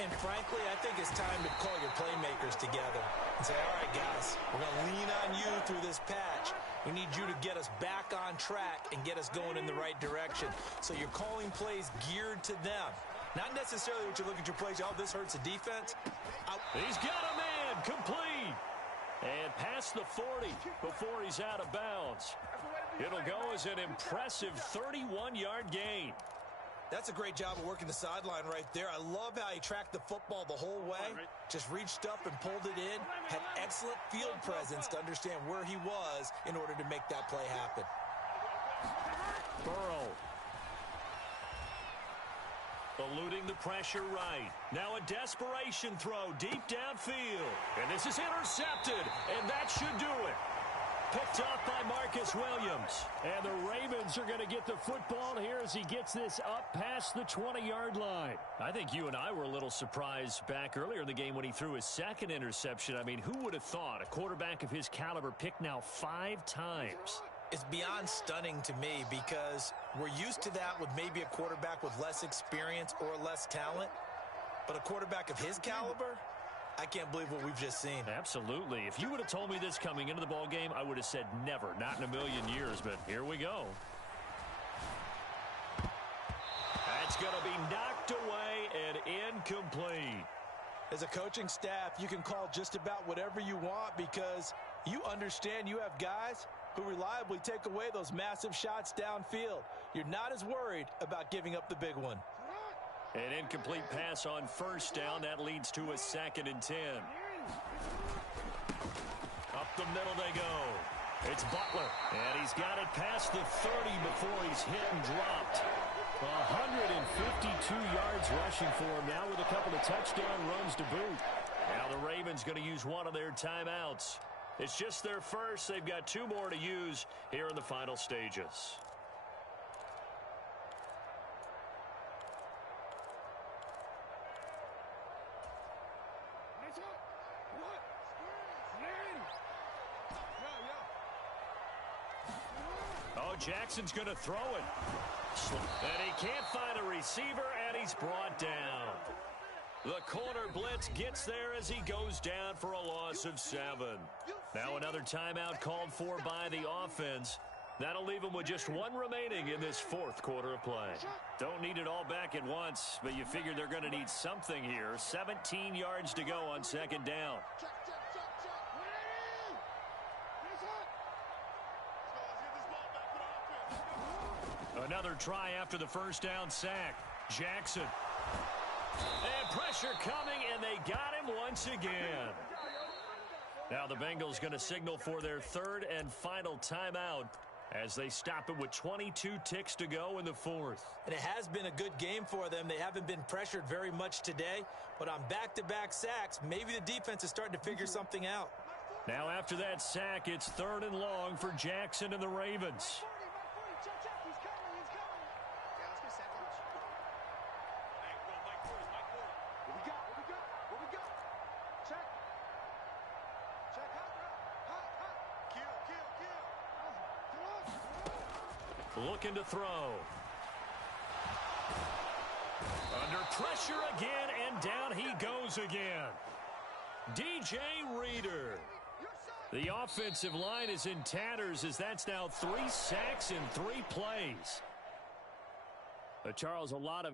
And frankly, I think it's time to call your playmakers together and say, all right, guys, we're going to lean on you through this patch. We need you to get us back on track and get us going in the right direction. So you're calling plays geared to them. Not necessarily what you look at your plays, oh, this hurts the defense. He's got a man, complete. And past the 40 before he's out of bounds. It'll go as an impressive 31-yard gain. That's a great job of working the sideline right there. I love how he tracked the football the whole way. Just reached up and pulled it in. Had excellent field presence to understand where he was in order to make that play happen. Burrow. Eluding the pressure right. Now a desperation throw deep downfield. And this is intercepted, and that should do it. Picked up by Marcus Williams. And the Ravens are going to get the football here as he gets this up past the 20-yard line. I think you and I were a little surprised back earlier in the game when he threw his 2nd interception. I mean, who would have thought a quarterback of his caliber picked now 5 times? It's beyond stunning to me because we're used to that with maybe a quarterback with less experience or less talent. But a quarterback of his caliber, I can't believe what we've just seen. Absolutely. If you would have told me this coming into the ball game, I would have said never, not in a million years, but here we go. That's going to be knocked away and incomplete. As a coaching staff, you can call just about whatever you want because you understand you have guys who reliably take away those massive shots downfield. You're not as worried about giving up the big one. An incomplete pass on first down. That leads to a 2nd and 10. Up the middle they go. It's Butler. And he's got it past the 30 before he's hit and dropped. 152 yards rushing for him now with a couple of touchdown runs to boot. Now the Ravens going to use one of their timeouts. It's just their first. They've got 2 more to use here in the final stages. Oh, Jackson's going to throw it. And he can't find a receiver, and he's brought down. The corner blitz gets there as he goes down for a loss of 7. Now another timeout called for by the offense. That'll leave them with just 1 remaining in this 4th quarter of play. Don't need it all back at once, but you figure they're going to need something here. 17 yards to go on 2nd down. Another try after the first down sack. Jackson. And pressure coming, and they got him once again. Now the Bengals going to signal for their 3rd and final timeout as they stop it with 22 ticks to go in the 4th. And it has been a good game for them. They haven't been pressured very much today, but on back-to-back sacks, maybe the defense is starting to figure something out. Now after that sack, it's 3rd and long for Jackson and the Ravens. Looking to throw. Under pressure again, and down he goes again. DJ Reader. The offensive line is in tatters as that's now 3 sacks in 3 plays. Charles, a lot of